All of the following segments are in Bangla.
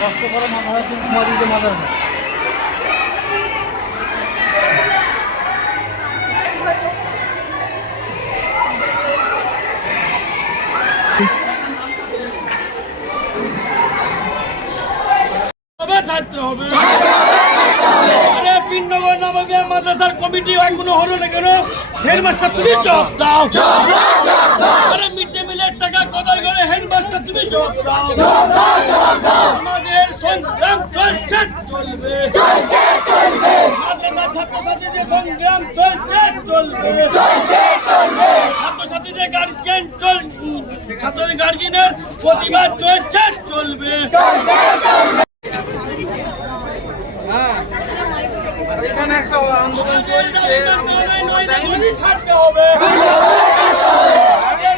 কষ্ট করে মাথা কুমারীতে মাথা তবে ছাড়তে হবে আরে কমিটি এখনও হলো না কেন হেডমাস্টার তুমি জবাব দাও আরে মিড ডে মিলের টাকা কোথায় গেলে হেডমাস্টার তুমি জবাব দাও সংগ্রাম চলছে। চলবে। মাদ্রাসা ছাত্রছাত্রীদের সংগ্রাম চলছে চলবে। ছাত্রছাত্রীদের গার্জেন চল ছাত্রদের গার্জেনের প্রতিবাদ চলছে চলবে। এখানে একটা আন্দোলন চলছে গদি ছাড়তে হবে।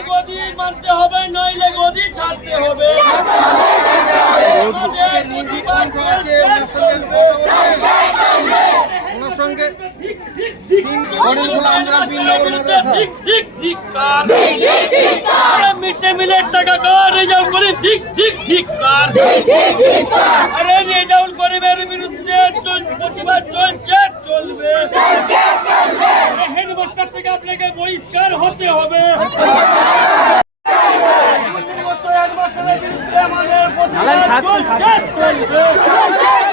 গদি মানতে হবে নইলে গদি ছাড়তে হবে। ওনার সঙ্গে কার মিড ডে মিলের টাকা কার রেজাউল করিম ঠিক ঠিক ঠিক কার আরে রেজাউল করিমের বিরুদ্ধে প্রতিবাদ চলছে চলবে হেডমাস্টার থেকে আপনাকে বহিষ্কার হতে হবে হেডমাস্টারের বিরুদ্ধে আমাদের প্রতিবাদ চলছে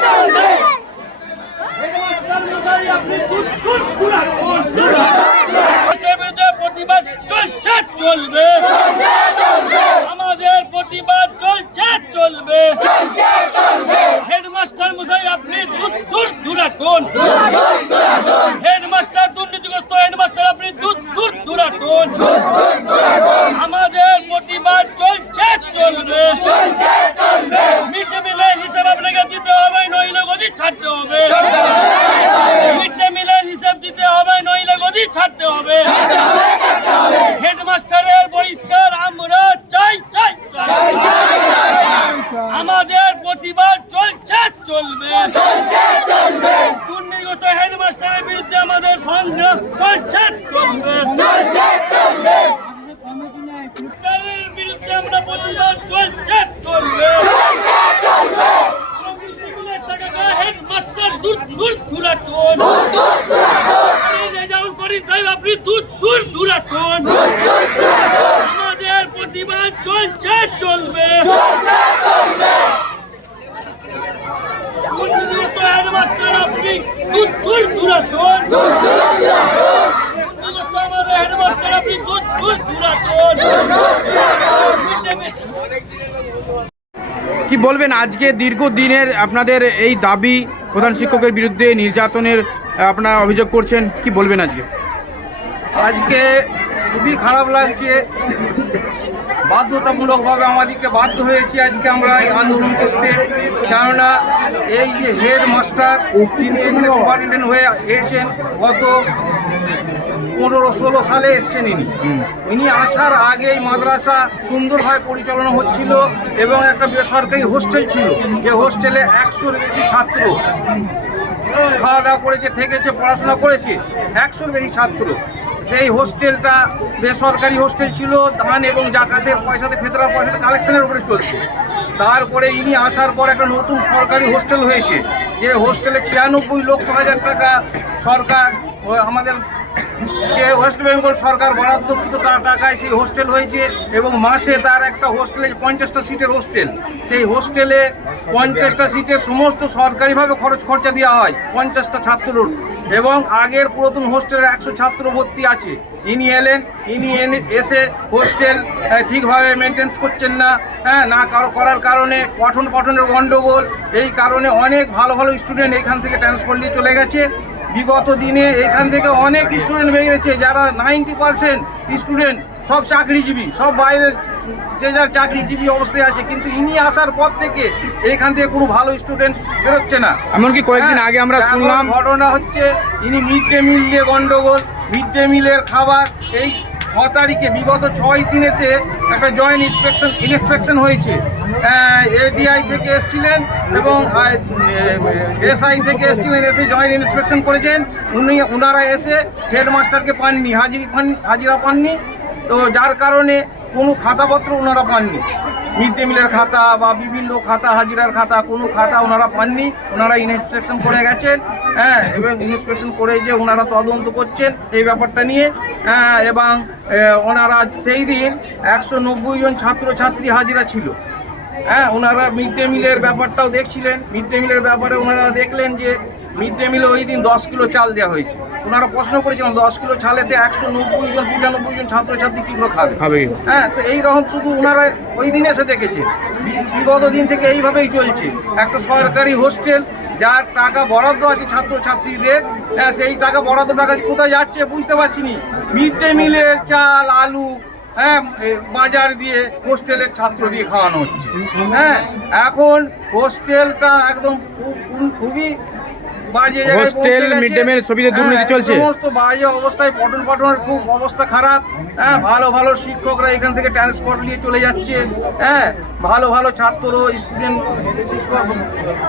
চলবে হেডমাস্টার মশাই, আপনি দূর দূর দূর রাখুন। হেডমাস্টারের বিরুদ্ধে প্রতিবাদ চলছে চলবে। আমাদের প্রতিবাদ চলছে, চলবে। হেডমাস্টার মশাই, আপনি দূর দূর দূর হেডমাস্টার, দুর্নীতিগ্রস্ত হেডমাস্টার, আপনি দূর দূর দূর রাখুন আমাদের প্রতিবাদ চলছে, চলবে। মিড ডে মিলের হিসাব আপনাকে দিতে হবে, নইলে গদি ছাড়তে হবে। মিড ডে মিলের হিসাব দিতে হবে, নইলে গদি ছাড়তে হবে হেডমাস্টারের বহিষ্কার আমরা চাই চাই চাই। আমাদের প্রতিবাদ চলছে চলবে দুর্নীতিগ্রস্ত হেডমাস্টারের বিরুদ্ধে আমাদের সংগ্রাম চলছে চলবে সরকারের বিরুদ্ধে আমরা প্রতিবাদ চলছে চলবে স্কুলের টাকা খাওয়া হেডমাস্টার দূর দূর দূরাটন আরে রেজাউল করিম সাহেব আপনি দূর দূর দূরাটন আমাদের প্রতিবাদ চলছে চলবে দুর্নীতিগ্রস্ত হেডমাস্টার মিল কি বলবেন আজকে দীর্ঘ দিনের আপনাদের এই দাবি প্রধান শিক্ষকের বিরুদ্ধে নির্যাতনের আপনারা অভিযোগ করছেন কি বলবেন আজকে? আজকে খুবই খারাপ লাগছে। বাধ্যতামূলকভাবে আমাদেরকে বাধ্য হয়েছি আজকে আমরা এই আন্দোলন করতে। কেননা এই যে হেড মাস্টার তিনি এখানে সুপারিনটেন্ডেন্ট হয়ে এসেছেন, গত পনেরো ষোলো সালে এসছেন ইনি। ইনি আসার আগে এই মাদ্রাসা সুন্দরভাবে পরিচালনা হচ্ছিল এবং একটা বেসরকারি হোস্টেল ছিল। যে হোস্টেলে একশোর বেশি ছাত্র খাওয়া দাওয়া করেছে, থেকেছে, পড়াশোনা করেছে, একশোর বেশি ছাত্র। সেই হোস্টেলটা বেসরকারি হোস্টেল ছিল, ধান এবং জাকাতের পয়সাতে ফেতরা পয়সাতে কালেকশনের উপরে চলছে। তারপরে ইনি আসার পর একটা নতুন সরকারি হোস্টেল হয়েছে, যে হোস্টেলে ছিয়ানব্বই লক্ষ হাজার টাকা সরকার আমাদের যে ওয়েস্ট বেঙ্গল সরকার বরাদ্দকৃত তার টাকায় সেই হোস্টেল হয়েছে এবং মাসে তার একটা হোস্টেলে পঞ্চাশটা সিটের হোস্টেল। সেই হোস্টেলে পঞ্চাশটা সিটের সমস্ত সরকারিভাবে খরচ খরচা দেওয়া হয়, পঞ্চাশটা ছাত্রর এবং আগের পুরাতন হোস্টেলে একশো ছাত্র ভর্তি আছে। ইনি এলেন, ইনি এসে হোস্টেল ঠিকভাবে মেনটেন্স করছেন না হ্যাঁ না কারও করার কারণে পঠন পঠনের গণ্ডগোল এই কারণে অনেক ভালো ভালো স্টুডেন্ট এখান থেকে ট্রান্সফার নিয়ে চলে গেছে। বিগত দিনে এখান থেকে অনেক স্টুডেন্ট বেরিয়েছে যারা নাইনটি পারসেন্ট স্টুডেন্ট সব চাকরিজীবী সব বাইরে যে যার চাকরিজীবী অবস্থায় আছে কিন্তু ইনি আসার পর থেকে এখান থেকে কোনো ভালো স্টুডেন্ট বেরোচ্ছে না। এমনকি কয়েকদিন হ্যাঁ, আগে আমরা শুনলাম ঘটনা হচ্ছে ইনি মিড ডে মিল নিয়ে গন্ডগোল মিড ডে মিলের খাবার এই ছ তারিখে বিগত ছয় দিনেতে একটা জয়েন্ট ইন্সপেকশন ইন্সপেকশন হয়েছে এডিআই থেকে এসছিলেন এবং এসআই থেকে এসছিলেন এসে জয়েন্ট ইন্সপেকশন করেছেন উনি ওনারা এসে হেডমাস্টারকে পাননি হাজির পান হাজিরা পাননি তো যার কারণে কোনো খাতাপত্র ওনারা পাননি মিড ডে মিলের খাতা বা বিভিন্ন খাতা, হাজিরার খাতা, কোনো খাতা ওনারা পাননি। ওনারা ইনস্পেকশন করে গেছেন হ্যাঁ এবং ইনস্পেকশন করে যে ওনারা তদন্ত করছেন এই ব্যাপারটা নিয়ে হ্যাঁ এবং ওনারা সেই দিন একশো নব্বই জন ছাত্রছাত্রী হাজিরা ছিল। হ্যাঁ ওনারা মিড ডে মিলের ব্যাপারটাও দেখছিলেন। মিড ডে মিলের ব্যাপারে ওনারা দেখলেন যে মিড ডে মিলে ওই দিন দশ কিলো চাল দেওয়া হয়েছে। ওনারা প্রশ্ন করেছিলেন দশ কিলো ছালেতে একশো নব্বই জন পঁচানব্বই জন ছাত্রছাত্রী কী করে খাবে? খাবে হ্যাঁ তো এই রকম শুধু ওনারা ওই দিন এসে দেখেছে। বিগত দিন থেকে এইভাবেই চলছে। একটা সরকারি হোস্টেল যার টাকা বরাদ্দ আছে ছাত্রছাত্রীদের হ্যাঁ সেই টাকা বরাদ্দ টাকা কোথায় যাচ্ছে বুঝতে পারছি নি। মিড ডে মিলের চাল আলু হ্যাঁ বাজার দিয়ে হোস্টেলের ছাত্র দিয়ে খাওয়ানো হচ্ছে। হ্যাঁ এখন হোস্টেলটা একদম খুবই বাজে জায়গায় হোস্টেল, দুর্নীতি হ্যাঁ, চলছে। সমস্ত বাজে অবস্থায় পঠন পাঠনের খুব অবস্থা খারাপ হ্যাঁ ভালো ভালো শিক্ষকরা এখান থেকে ট্রান্সপোর্ট নিয়ে চলে যাচ্ছে হ্যাঁ ভালো ভালো ছাত্র স্টুডেন্ট শিক্ষক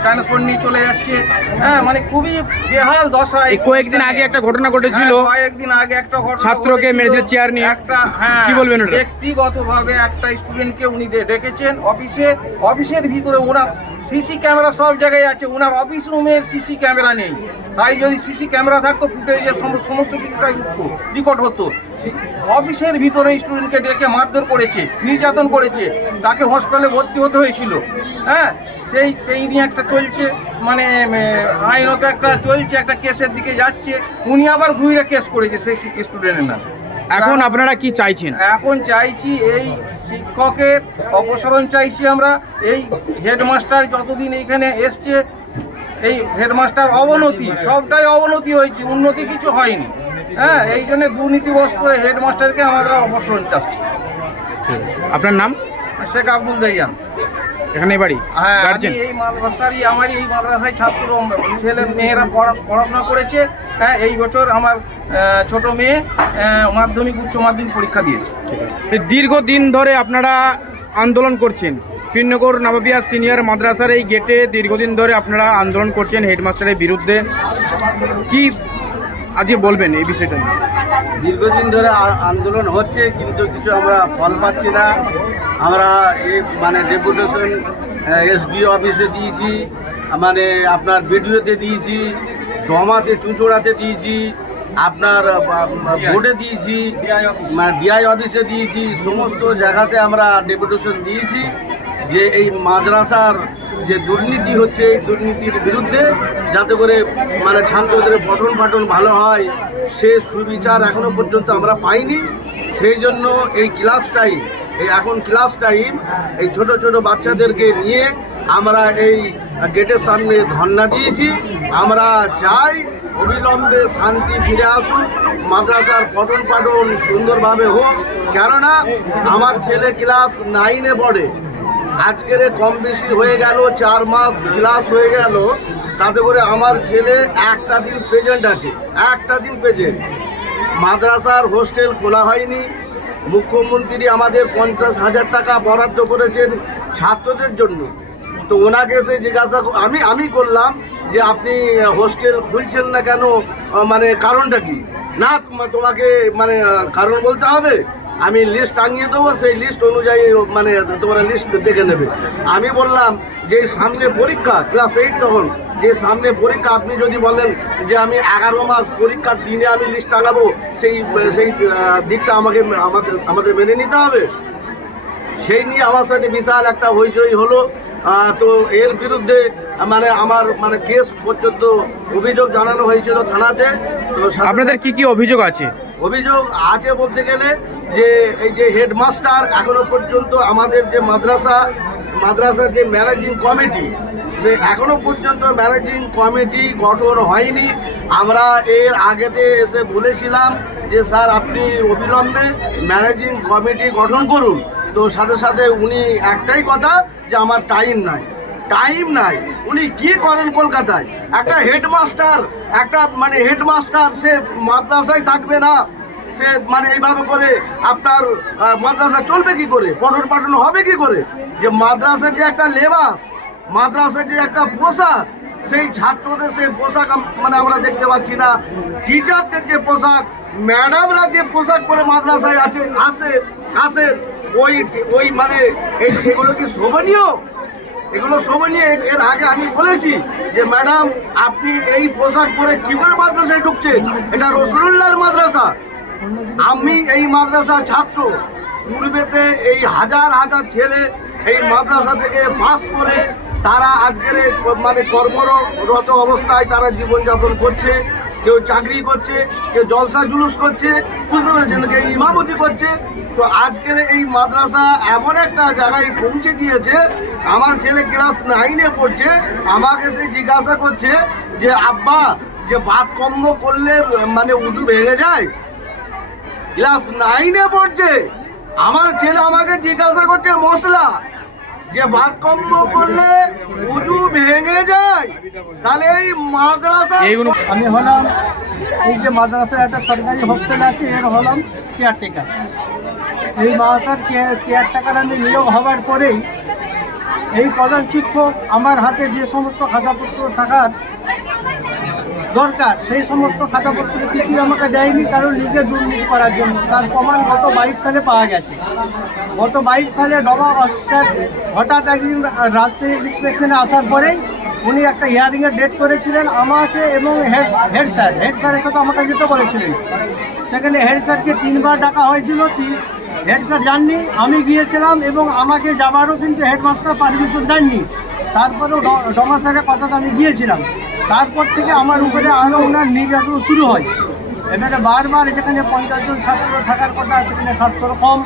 ট্রান্সপোর্ট নিয়ে চলে যাচ্ছে হ্যাঁ মানে খুবই বেহাল দশা কয়েকদিন আগে একটা ঘটনা ঘটেছিল হ্যাঁ, কয়েকদিন আগে একটা ঘটনা ছাত্রকে। মেরেছে চেয়ার নিয়ে। একটা হ্যাঁ কি বলবেন ওটা? ব্যক্তিগতভাবে একটা স্টুডেন্টকে উনি ডেকেছেন অফিসে অফিসের ভিতরে ওনার সিসি ক্যামেরা সব জায়গায় আছে ওনার অফিস রুমের সিসি ক্যামেরা নেই। তাই যদি সিসি ক্যামেরা থাকতো ফুটেজের সমস্ত কিছুটাই উঠতো রেকর্ড হতো। অফিসের ভিতরে স্টুডেন্টকে ডেকে মারধর করেছে নির্যাতন করেছে। তাকে হসপিটালে ভর্তি হতে হয়েছিল। হ্যাঁ? সেই সেই নিয়ে একটা চলছে মানে আইনত একটা চলছে একটা কেসের দিকে যাচ্ছে। উনি আবার ঘুরে কেস করেছে সেই স্টুডেন্টের নামে। এখন আপনারা কি চাইছেন? এখন চাইছি এই শিক্ষকের অপসারণ চাইছি আমরা। এই হেডমাস্টার যতদিন এখানে এসছে এই হেডমাস্টার অবনতি সবটাই অবনতি হয়েছে উন্নতি কিছু হয়নি। হ্যাঁ এই জন্য দুর্নীতিগ্রস্ত হেডমাস্টারকে আমরা অপসারণ চাচ্ছি। আপনার নাম? শেখ আব্দুল দাইয়ান এখানে বাড়ি? হ্যাঁ আমি এই মাদ্রাসারই আমারই এই মাদ্রাসায় ছাত্র ছেলে মেয়েরা পড়া পড়াশোনা করেছে। হ্যাঁ এই বছর আমার ছোট মেয়ে মাধ্যমিক উচ্চ মাধ্যমিক পরীক্ষা দিয়েছে। দীর্ঘদিন ধরে আপনারা আন্দোলন করছেন। পিন্নগর নবাবিয়া সিনিয়র মাদ্রাসার এই গেটে দীর্ঘদিন ধরে আপনারা আন্দোলন করছেন হেডমাস্টারের বিরুদ্ধে। কি আজকে বলবেন এই বিষয়টা দীর্ঘদিন ধরে আন্দোলন হচ্ছে কিন্তু কিছু আমরা ফল পাচ্ছি না। আমরা এই মানে ডেপুটেশন এসডিও অফিসে দিয়েছি মানে আপনার বিডিওতে দিয়েছি ডমাতে চুঁচুড়াতে দিয়েছি আপনার বোর্ডে দিয়েছি মানে ডিআই অফিসে দিয়েছি সমস্ত জায়গাতে আমরা ডেপুটেশন দিয়েছি। যে এই মাদ্রাসার যে দুর্নীতি হচ্ছে, এই দুর্নীতির বিরুদ্ধে যাতে করে মানে ছাত্রদের পঠন পাঠন ভালো হয়, সে সুবিচার এখনও পর্যন্ত আমরা পাইনি। সেই জন্য এই ক্লাস টাইম এই এখন ক্লাস টাইম এই ছোট ছোট বাচ্চাদেরকে নিয়ে আমরা এই গেটের সামনে ধর্না দিয়েছি। আমরা চাই অবিলম্বে শান্তি ফিরে আসুক, মাদ্রাসার পঠন পাঠন সুন্দরভাবে হোক। কেননা, আমার ছেলে ক্লাস নাইনে পড়ে। আজকের কম বেশি হয়ে গেল, চার মাস ক্লাস হয়ে গেল। তাতে করে আমার ছেলে একটা দিন প্রেজেন্ট আছে, একটা দিন প্রেজেন্ট মাদ্রাসার হোস্টেল খোলা হয়নি। মুখ্যমন্ত্রী আমাদের পঞ্চাশ হাজার টাকা বরাদ্দ করেছেন ছাত্রদের জন্য। তো ওনাকে এসে জিজ্ঞাসা আমি আমি করলাম যে আপনি হোস্টেল খুলছেন না কেন? মানে কারণটা কি? না তোমাকে মানে কারণ বলতে হবে? আমি লিস্ট টাঙিয়ে দেবো সেই লিস্ট অনুযায়ী মানে তোমরা লিস্ট দেখে নেবে। আমি বললাম যে সামনে পরীক্ষা ক্লাস এইট তখন। যে সামনে পরীক্ষা আপনি যদি বলেন যে আমি এগারো মাস পরীক্ষার দিনে আমি লিস্ট টাঙাবো সেই সেই দিকটা আমাকে আমাদের আমাদের মেনে নিতে হবে। সেই নিয়ে আমার সাথে বিশাল একটা হইচই হলো। তো এর বিরুদ্ধে মানে আমার মানে কেস পর্যন্ত অভিযোগ জানানো হয়েছিল থানাতে। তো আপনাদের কি কি অভিযোগ আছে? অভিযোগ আছে বলতে গেলে যে এই যে হেডমাস্টার এখনও পর্যন্ত আমাদের যে মাদ্রাসা মাদ্রাসার যে ম্যানেজিং কমিটি, সে এখনও পর্যন্ত ম্যানেজিং কমিটি গঠন হয়নি। আমরা এর আগেতে এসে বলেছিলাম যে, স্যার, আপনি অবিলম্বে ম্যানেজিং কমিটি গঠন করুন। তো সাথে সাথে উনি একটাই কথা যে, আমার টাইম নাই। টাইম নাই। উনি কি করেন কলকাতায়? একটা হেডমাস্টার একটা মানে হেডমাস্টার সে মাদ্রাসায় থাকবে না। সে মানে এইভাবে করে আপনার মাদ্রাসা চলবে কি করে? পঠন পাঠন হবে কি করে? যে মাদ্রাসার যে একটা লেবাস মাদ্রাসার যে একটা পোশাক, সেই ছাত্রদের সেই পোশাক মানে আমরা দেখতে পাচ্ছি না। টিচারদের যে পোশাক ম্যাডামরা যে পোশাক পরে মাদ্রাসায় আছে, আসে আসে, ওই ওই মানে এগুলো কি শোভনীয়? এগুলো শোভনীয় নিয়ে এর আগে আমি বলেছি যে, ম্যাডাম, আপনি এই পোশাক পরে কি করে মাদ্রাসায় ঢুকছেন? এটা রসুল্লাহর মাদ্রাসা। আমি এই মাদ্রাসার ছাত্র। পূর্বেতে এই হাজার হাজার ছেলে এই মাদ্রাসা থেকে পাস করে তারা আজকের মানে কর্মরত অবস্থায় তারা জীবনযাপন করছে। কেউ চাকরি করছে, কেউ জলসা জুলুস করছে, বুঝতে পেরেছেন? কেউ ইমামতি করছে। তো আজকের এই মাদ্রাসা এমন একটা জায়গায় পৌঁছে গিয়েছে, আমার ছেলে ক্লাস নাইনে পড়ছে, আমাকে সে জিজ্ঞাসা করছে যে, আব্বা, যে বাদ কম্ম করলে মানে উঁচু ভেঙে যায়? ক্লাস নাইনে পড়ছে। আমার ছেলে আমাকে জিজ্ঞাসা করছে, মশলা যে ভাতকম্ব করলে উজু ভেঙে যায় তাহলে এই মাদ্রাসা আমি হলাম এই যে মাদ্রাসার একটা সরকারি হোস্টেল আছে এর হলাম কেয়ারটেকার এই মাদ্রাসার কেয়ারটেকার আমি নিয়োগ হওয়ার পরেই এই প্রধান শিক্ষক আমার হাতে যে সমস্ত খাতাপত্র থাকার দরকার। সেই সমস্ত খাতাপত্র কিছুই আমাকে দেয়নি? কারণ নিজে দুর্নীতি করার জন্য। তার প্রমাণ গত বাইশ সালে পাওয়া গেছে। গত বাইশ সালে ডবা অফিসার হঠাৎ একদিন রাত্রি ইন্সপেকশনে আসার পরেই উনি একটা হিয়ারিংয়ের ডেট করেছিলেন। আমাকে এবং হেড হেড স্যার হেড স্যারের সাথে আমাকে যেতে বলেছিলেন সেখানে হেড স্যারকে তিনবার ডাকা হয়েছিল। তিন হেড স্যার যাননি আমি গিয়েছিলাম এবং আমাকে যাবারও কিন্তু হেডমাস্টার পারমিশন দেননি। তারপরেও ডমা স্যারের কথাটা আমি গিয়েছিলাম। তারপর থেকে আমার উপরে আরও ওনার নির্যাতন শুরু হয়। এবারে বারবার যেখানে পঞ্চাশ জন ছাত্র থাকার কথা সেখানে ছাত্র কম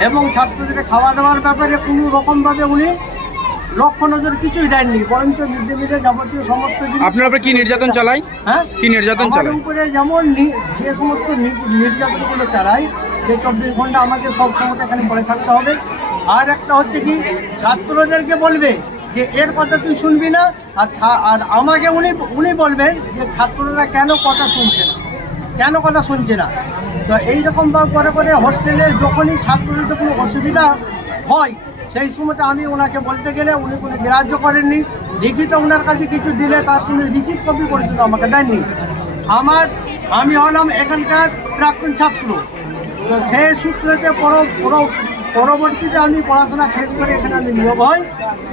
এবং ছাত্রদের খাওয়া দাওয়ার ব্যাপারে কোনো রকমভাবে উনি লক্ষ্য নজর কিছুই দেননি বরঞ্চ মিড ডে মিলের যাবতীয় সমস্ত আপনার উপরে কি নির্যাতন চালায়? হ্যাঁ? কি নির্যাতন চালায়? উপরে যেমন যে সমস্ত নির্যাতনগুলো চালায় যে চব্বিশ ঘণ্টা আমাকে সব সময় এখানে পড়ে থাকতে হবে। আর একটা হচ্ছে কি ছাত্রদেরকে বলবে যে এর কথা তুই শুনবি না, আর আর আমাকে উনি উনি বলবেন যে ছাত্ররা কেন কথা শুনছে না? কেন কথা শুনছে না? তো এইরকম করে করে হোস্টেলে যখনই ছাত্রদের কোনো অসুবিধা হয়, সেই সময়টা আমি ওনাকে বলতে গেলে উনি কোনো গ্রাহ্য করেননি। লিখিত ওনার কাছে কিছু দিলে তার কোনো রিসিভ কপি পর্যন্ত আমাকে দেননি। আমার, আমি হলাম এখানকার প্রাক্তন ছাত্র। তো সেই সূত্রেতে পর- পর- পরবর্তীতে আমি পড়াশোনা শেষ করে এখানে আমি নিয়োগ হই।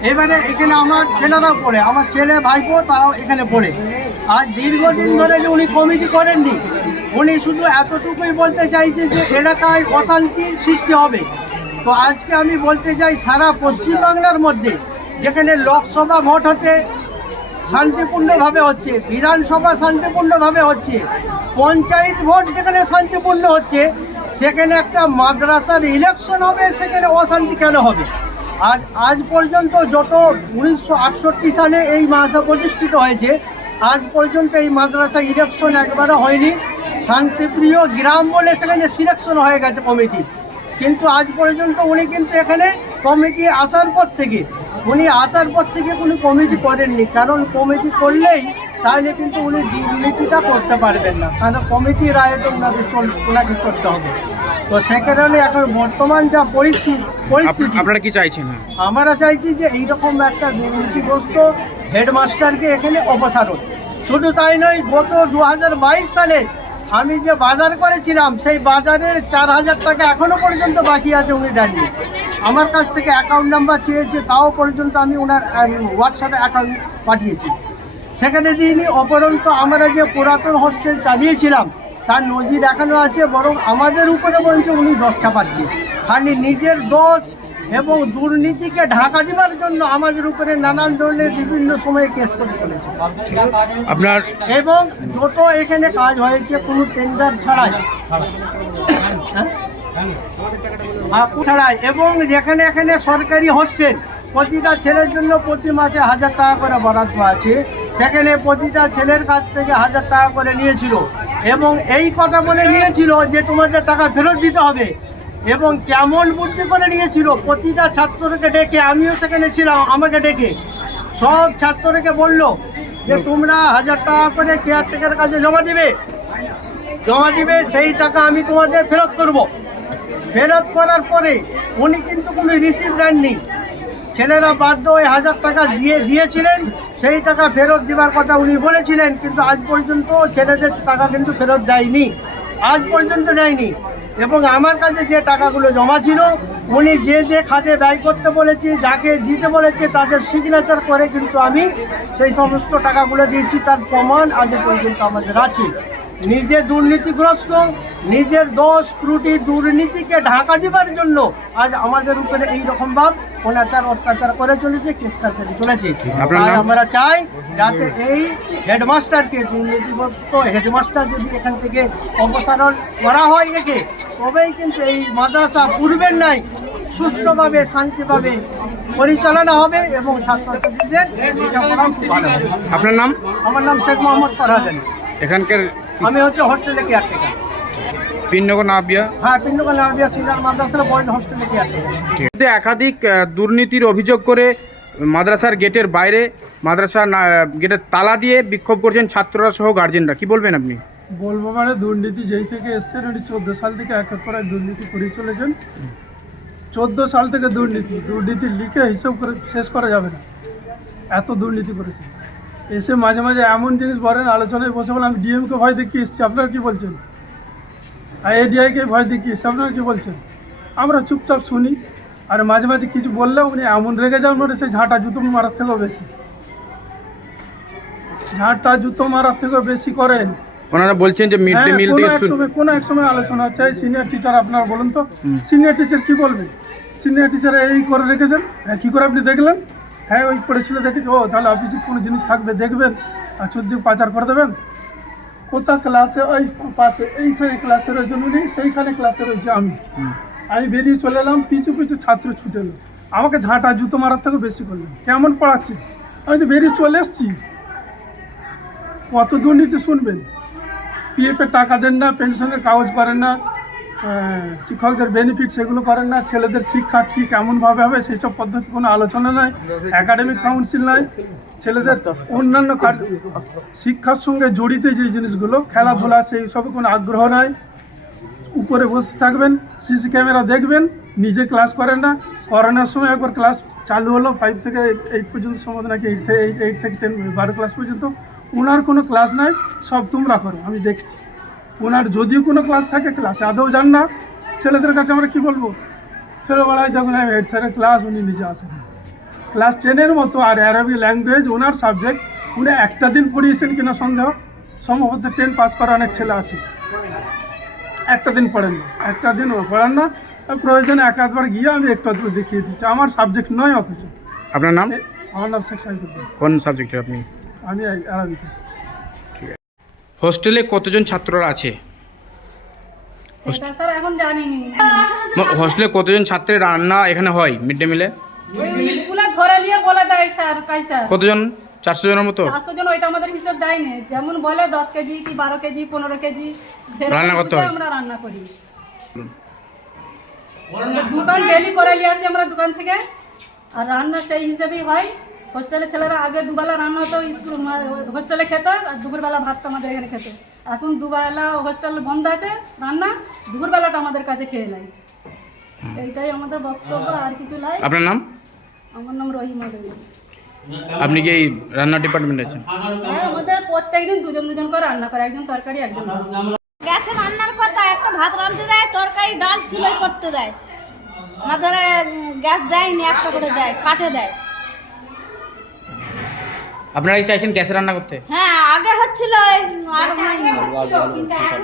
এবারে এখানে আমার ছেলেরা পড়ে, আমার ছেলে ভাইপো তারাও এখানে পড়ে। আর দীর্ঘদিন ধরে যে উনি কমিটি করেননি, উনি শুধু এতটুকুই বলতে চাইছে যে এলাকায় অশান্তির সৃষ্টি হবে। তো আজকে আমি বলতে চাই সারা পশ্চিমবাংলার মধ্যে, যেখানে লোকসভা ভোট হতে শান্তিপূর্ণভাবে হচ্ছে, বিধানসভা শান্তিপূর্ণভাবে হচ্ছে, পঞ্চায়েত ভোট যেখানে শান্তিপূর্ণ হচ্ছে সেখানে একটা মাদ্রাসার ইলেকশন হবে, সেখানে অশান্তি কেন হবে? আর আজ পর্যন্ত যত উনিশশো আটষট্টি সালে এই মাদ্রাসা প্রতিষ্ঠিত হয়েছে, আজ পর্যন্ত এই মাদ্রাসা ইলেকশন একবারও হয়নি। শান্তিপ্রিয় গ্রাম বলে সেখানে সিলেকশন হয়ে গেছে কমিটি কিন্তু আজ পর্যন্ত উনি কিন্তু এখানে কমিটি আসার পর থেকে, উনি আসার পর থেকে কোনো কমিটি করেননি। কারণ কমিটি করলেই তাহলে কিন্তু উনি দুর্নীতিটা করতে পারবেন না। কারণ কমিটি রায়ে তো ওনাকে ওনাকে চলতে হবে। তো সে কারণে এখন বর্তমান যা পরিস্থিতি পরিস্থিতি আপনারা কি চাইছেন? আমরা চাইছি যে এইরকম একটা দুর্নীতিগ্রস্ত হেডমাস্টারকে এখানে অপসারণ শুধু তাই নয় গত দু হাজার বাইশ সালে আমি যে বাজার করেছিলাম সেই বাজারের চার হাজার টাকা এখনও পর্যন্ত বাকি আছে উনি দেননি। আমার কাছ থেকে অ্যাকাউন্ট নাম্বার চেয়েছে তাও পর্যন্ত আমি ওনার হোয়াটসঅ্যাপে অ্যাকাউন্ট পাঠিয়েছি। সেখানে দিইনি অপরন্ত আমরা যে পুরাতন হোস্টেল চালিয়েছিলাম তার নজির দেখানো আছে বরং আমাদের উপরে বলছে উনি দশ চাপাচ্ছে খালি নিজের দোষ এবং দুর্নীতিকে ঢাকা দেওয়ার জন্য আমাদের উপরে নানান ধরনের বিভিন্ন সময়ে কেস করে চলেছে। আপনার এবং যত এখানে কাজ হয়েছে কোনো টেন্ডার ছাড়াই। হ্যাঁ? হ্যাঁ, ছাড়াই। এবং যেখানে এখানে সরকারি হোস্টেল প্রতিটা ছেলের জন্য প্রতি মাসে হাজার টাকা করে বরাদ্দ আছে। সেখানে প্রতিটা ছেলের কাছ থেকে হাজার টাকা করে নিয়েছিল। এবং এই কথা বলে নিয়েছিল যে তোমাদের টাকা ফেরত দিতে হবে। এবং কেমন বুদ্ধি করে নিয়েছিল, প্রতিটা ছাত্রকে ডেকে, আমিও সেখানে ছিলাম, আমাকে ডেকে। সব ছাত্রকে বলল যে তোমরা হাজার টাকা করে কেয়ারটেকার কাছে জমা দিবে। জমা দিবে, সেই টাকা আমি তোমাদের ফেরত করব। ফেরত করার পরে উনি কিন্তু কোনো রিসিভ দেননি। ছেলেরা বাধ্য ওই হাজার টাকা দিয়ে দিয়েছিলেন, সেই টাকা ফেরত দেওয়ার কথা উনি বলেছিলেন, কিন্তু আজ পর্যন্ত ছেলেদের টাকা কিন্তু ফেরত দেয়নি। আজ পর্যন্ত দেয়নি। এবং আমার কাছে যে টাকাগুলো জমা ছিল, উনি যে যে খাতে ব্যয় করতে বলেছি, যাকে দিতে বলেছে, তাদের সিগনেচার করে কিন্তু আমি সেই সমস্ত টাকাগুলো দিয়েছি, তার প্রমাণ আজ পর্যন্ত আমাদের আছে। নিজে দুর্নীতিগ্রস্ত নিজের দোষ ত্রুটি দুর্নীতিকে ঢাকা দেবার জন্য আজ আমাদের উপরে এই রকম ভাব অনাচার অত্যাচার করে চলেছে কেস কাছারি চলেছে। আপনার তাই আমরা চাই যাতে এই হেডমাস্টারকে দুর্নীতিগ্রস্ত হেডমাস্টার যদি এখান থেকে অপসারণ করা হয় একে তবেই কিন্তু এই মাদ্রাসা পূর্বের নাই সুষ্ঠুভাবে শান্তিভাবে পরিচালনা হবে এবং ছাত্রছাত্রীদের আপনার নাম? আমার নাম শেখ মোহাম্মদ ফরহাদ আলী। এখানকার আমি হচ্ছে হোস্টেলে কেয়ারটেকার নাবিয়া? হ্যাঁ সিনিয়র মাদ্রাসার বয়েজ হোস্টেলে কেয়ারটেকার একাধিক দুর্নীতির অভিযোগ করে মাদ্রাসার গেটের বাইরে মাদ্রাসা না- গেটের তালা দিয়ে বিক্ষোভ করছেন ছাত্ররা সহ গার্জেনরা কি বলবেন আপনি? বলব মানে দুর্নীতি যেই থেকে এসছেন উনি চোদ্দ সাল থেকে এক এক করে দুর্নীতি করে চলেছেন। চোদ্দ সাল থেকে দুর্নীতি দুর্নীতি লিখে হিসাব করে শেষ করা যাবে না। এত দুর্নীতি করেছেন। এসে মাঝে মাঝে এমন জিনিস বলেন আলোচনায় বসে বলে আমি ডিএমকে ভয় দেখিয়ে এসেছি আপনারা কি বলছেন? আইএডিআইকে ভয় দেখিয়ে এসেছি আপনারা কি বলছেন? আমরা চুপচাপ শুনি আর মাঝে মাঝে কিছু বললে উনি এমন রেগে যান মানে সেই ঝাঁটা জুতো মারার থেকেও বেশি। ঝাঁটা জুতো মারার থেকেও বেশি করেন। ওনারা বলছেন যে মিড ডে হ্যাঁ, মিল কোনো থেকে এক শুরু- সময় কোনো এক সময় আলোচনা হচ্ছে সিনিয়র টিচার আপনারা বলুন তো। সিনিয়র টিচার কি বলবে? সিনিয়র টিচার এই করে রেখেছেন? হ্যাঁ কী করে আপনি দেখলেন? হ্যাঁ ওই পড়েছিল দেখেছি ও তাহলে অফিসে কোনো জিনিস থাকবে দেখবেন। আর চোদ্দ পাচার করে দেবেন। কোথা ক্লাসে ওই পাশে এইখানে ক্লাসে রয়েছেন উনি সেইখানে ক্লাসে রয়েছে আমি। আমি বেরিয়ে চলে এলাম পিছু পিছু ছাত্র ছুটে এলো। আমাকে ঝাঁটা জুতো মারার থেকে বেশি করলেন। কেমন পড়াচ্ছে? আমি তো বেরিয়ে চলে এসেছি। কত দুর্নীতি শুনবেন? পিএফের টাকা দেন না পেনশনের কাগজ করেন না। শিক্ষকদের বেনিফিট সেগুলো করেন না, ছেলেদের শিক্ষা কী কেমনভাবে হবে সেই সব পদ্ধতি কোনো আলোচনা নয় একাডেমিক কাউন্সিল নয়, ছেলেদের অন্যান্য শিক্ষার সঙ্গে জড়িত যে জিনিসগুলো, খেলাধুলা সেই সবে কোনো আগ্রহ নয়। উপরে বসে থাকবেন সিসি ক্যামেরা দেখবেন, নিজে ক্লাস করেন না, করোনার সময় একবার ক্লাস চালু হলো ফাইভ থেকে এইট পর্যন্ত সম্ভবত নাকি এইট থেকে এইট এইট থেকে টেন বারো ক্লাস পর্যন্ত। ওনার কোনো ক্লাস নাই, সব তোমরা করো, আমি দেখছি। ওনার যদিও কোনো ক্লাস থাকে ক্লাসে আদৌ যান না। ছেলেদের কাছে আমরা কি বলব? ছেলেবেলায় দেখুন হেড স্যারের ক্লাস উনি নিজে আসেন। ক্লাস টেনের মতো আর অ্যারাবিক ল্যাঙ্গুয়েজ ওনার সাবজেক্ট উনি একটা দিন পড়িয়েছেন কিনা সন্দেহ? সম্ভবত টেন পাস করা অনেক ছেলে আছে। একটা দিন পড়েন না একটা দিন পড়েন না। প্রয়োজনে এক আধবার গিয়ে আমি একটু আধটু দেখিয়ে দিচ্ছি। আমার সাবজেক্ট নয় অথচ। আপনার নাম? আমার নাম শেখ সাইফুদ্দিন কোন সাবজেক্টে আপনি? আমি আরবিতে হোস্টেলে কতজন ছাত্ররা আছে? হোস্টেলে কতজন ছাত্রের রান্না এখানে হয় মিড ডে মিলে? কতজন? চারশো জনের মতো? চারশো জন ওইটা আমাদের হিসেব যেমন বলে দশ কেজি কি বারো কেজি পনেরো কেজি রান্না করতে হয়? আমরা রান্না করি। দোকান ডেলি করে নিয়ে আসি আমরা দোকান থেকে। আর রান্না সেই হিসেবেই হয়। হোস্টেলে ছেলেরা আগে দুবেলা রান্না হতো স্কুল হোস্টেলে খেত আর দুপুরবেলা ভাতটা আমাদের এখানে খেত। এখন দুবেলা হোস্টেল বন্ধ আছে রান্না দুপুরবেলাটা আমাদের কাছে খেয়ে নেয়। এইটাই আমাদের বক্তব্য আর কিছু নাই। আপনার নাম? আমার নাম রহিমা দেবী আপনি কি রান্না ডিপার্টমেন্টে আছেন? হ্যাঁ আমাদের প্রত্যেকদিন দুজন দুজন করে রান্না করে একজন তরকারি একজন গ্যাসে রান্নার কথা একটা ভাত রাঁধতে দেয় তরকারি ডাল চুলোয় করতে দেয়। আমাদের গ্যাস দেয়নি একটা করে দেয় কাঠে দেয়। আপনারা কি চাইছেন গ্যাসে রান্না করতে? হ্যাঁ আগে হচ্ছিল হয়নি। কিন্তু এখন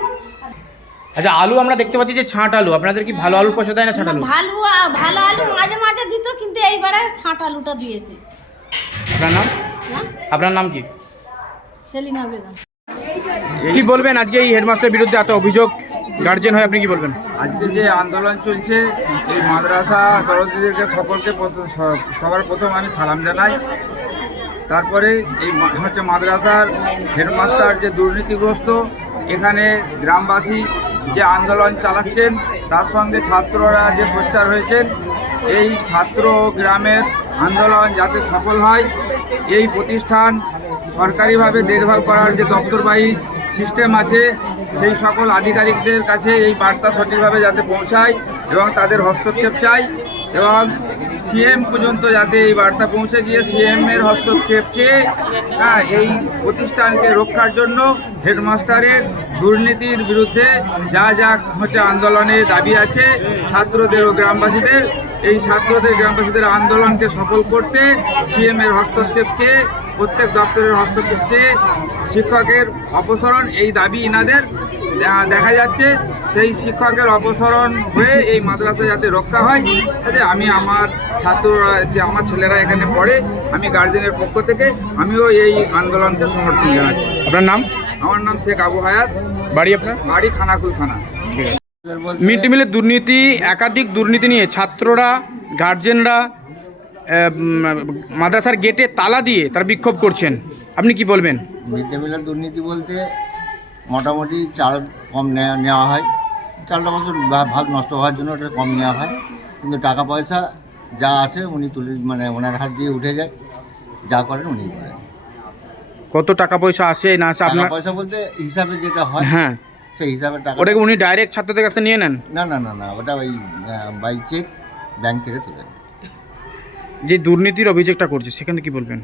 আচ্ছা আলু আমরা দেখতে পাচ্ছি যে ছাঁট আলু। আপনাদের কি ভালো আলু পয়সা দেয় না ছাঁট আলু? ভালো ভালো আলু মাঝে মাঝে দিত কিন্তু এইবারে ছাঁট আলুটা দিয়েছে। আপনার নাম? আপনার নাম কি? সেলিনা বেগম। কি বলবেন? আজকে এই হেডমাস্টারের বিরুদ্ধে এত অভিযোগ গার্জেন হয়ে আপনি কি বলবেন? আজকে যে আন্দোলন চলছে এই মাদ্রাসা দরদিদেরকে সকলকে প্রথম- সবার প্রথম আমি সালাম জানাই। তারপরে এই হচ্ছে মাদ্রাসার হেডমাস্টার যে দুর্নীতিগ্রস্ত, এখানে গ্রামবাসী যে আন্দোলন চালাচ্ছেন, তার সঙ্গে ছাত্ররা যে সোচ্চার হয়েছেন, এই ছাত্র গ্রামের আন্দোলন যাতে সফল হয়, এই প্রতিষ্ঠান সরকারিভাবে দেখভাল করার যে দপ্তরবাহী সিস্টেম আছে, সেই সকল আধিকারিকদের কাছে এই বার্তা সঠিকভাবে যাতে পৌঁছায় এবং তাদের হস্তক্ষেপ চাই। এবং সিএম পর্যন্ত যাতে এই বার্তা পৌঁছে গিয়ে সিএম এর হস্তক্ষেপ চেয়ে হ্যাঁ এই প্রতিষ্ঠানকে রক্ষার জন্য হেডমাস্টারের দুর্নীতির বিরুদ্ধে যা যা হচ্ছে আন্দোলনের দাবি আছে, ছাত্রদের ও গ্রামবাসীদের, এই ছাত্রদের, গ্রামবাসীদের আন্দোলনকে সফল করতে সিএম এর হস্তক্ষেপ চেয়ে, প্রত্যেক দপ্তরের হস্তক্ষেপ চেয়ে শিক্ষকের অপসারণ, এই দাবি ইনাদের দেখা- যাচ্ছে সেই শিক্ষকের অপসারণ হয়ে এই মাদ্রাসা যাতে রক্ষা হয়। যাতে আমি আমার ছাত্ররা যে আমার ছেলেরা এখানে পড়ে আমি গার্জেনের পক্ষ থেকে আমিও এই আন্দোলনকে সমর্থন জানাচ্ছি। আপনার নাম? আমার নাম শেখ আবু হায়াত। বাড়ি আপনার? বাড়ি খানাকুল থানা। ঠিক আছে। মিড ডে মিলের দুর্নীতি একাধিক দুর্নীতি নিয়ে ছাত্ররা গার্জেনরা মাদ্রাসার গেটে তালা দিয়ে তারা বিক্ষোভ করছেন। আপনি কি বলবেন? মিড ডে মিলের দুর্নীতি বলতে মোটামুটি চাল কম নেওয়া নেওয়া হয়। চালটা বছর ভাত নষ্ট হওয়ার জন্য ওটা কম নেওয়া হয়। কিন্তু টাকা পয়সা যা আসে উনি তুলে মানে ওনার হাত দিয়ে উঠে যায়। যা করেন উনি করেন। কত টাকা পয়সা আসে না আসে আপনার পয়সা বলতে হিসাবে যেটা হয় হ্যাঁ। সেই হিসাবে টাকা ওটাকে উনি ডাইরেক্ট ছাত্রদের কাছে নিয়ে নেন? না না না না ওটা ওই বাই চেক ব্যাংক থেকে তুলে যে দুর্নীতির অভিযোগটা করছে সেখানে কি বলবেন?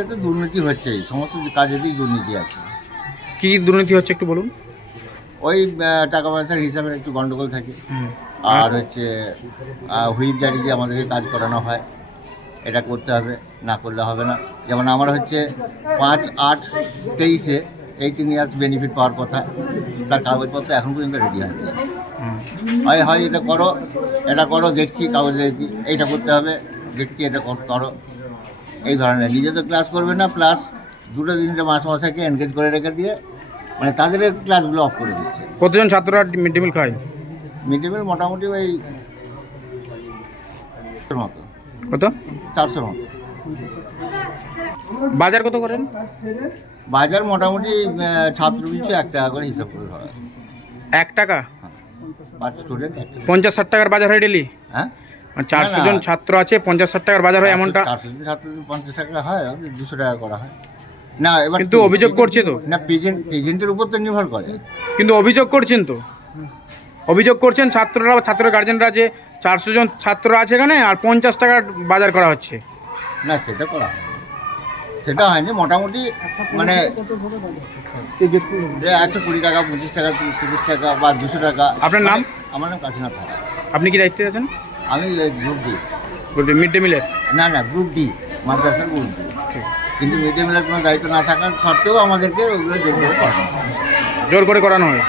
এতে দুর্নীতি হচ্ছে সমস্ত কাজেতেই দুর্নীতি আছে। কি দুর্নীতি হচ্ছে একটু বলুন? ওই টাকা পয়সার হিসাবে একটু গন্ডগোল থাকে। আর হচ্ছে হুইপ জারি দিয়ে আমাদেরকে কাজ করানো হয়। এটা করতে হবে না করলে হবে না। যেমন আমার হচ্ছে পাঁচ আট তেইশে এইটিন ইয়ার্স বেনিফিট পাওয়ার কথা। তার কাগজপত্র এখন পর্যন্ত রেডি হয়নি হয় হয় এটা করো এটা করো দেখছি কাগজ এইটা করতে হবে দেখছি এটা করো এই ধরনের নিজে তো ক্লাস করবে না প্লাস দুটো তিনটে মাস্টারমশাইকে এনগেজ করে রেখে দিয়ে মানে তাদের ক্লাসগুলো অফ করে দিচ্ছে। কতজন ছাত্ররা মিড ডে মিল খায়? মিড ডে মিল মোটামুটি ওই মতো। কত? চারশোর মতো। বাজার কত করেন? বাজার মোটামুটি ছাত্র পিছু এক টাকা করে হিসাব করে ধরা। এক টাকা? স্টুডেন্ট পঞ্চাশ ষাট টাকার বাজার হয় ডেলি হ্যাঁ। চারশো জন ছাত্র আছে পঞ্চাশ ষাট টাকার বাজার হয় এমনটা? চারশো জন ছাত্র পঞ্চাশ টাকা হয় দুশো টাকা করা হয়। না এবার কিন্তু অভিযোগ করছে তো। না পেজেন্ট পেজেন্টের উপর তো নির্ভর করে। কিন্তু অভিযোগ করছেন তো? অভিযোগ করছেন ছাত্ররা ছাত্র গার্জেনরা যে চারশো জন ছাত্র আছে এখানে আর পঞ্চাশ টাকার বাজার করা হচ্ছে। না সেটা করা হয় সেটা হয়নি মোটামুটি মানে যে একশো কুড়ি টাকা পঁচিশ টাকা তিরিশ টাকা বা দুশো টাকা। আপনার নাম? আমার নাম কাশীনাথ থাকা আপনি কি দায়িত্বে আছেন? আমি গ্রুপ ডি মিড ডে মিলের না না গ্রুপ ডি মাদ্রাসার গ্রুপ ডি কিন্তু মিড ডে মিলের কোনো দায়িত্ব না থাকার সত্ত্বেও আমাদেরকে ওগুলো জোর করে। জোর করে করানো হয়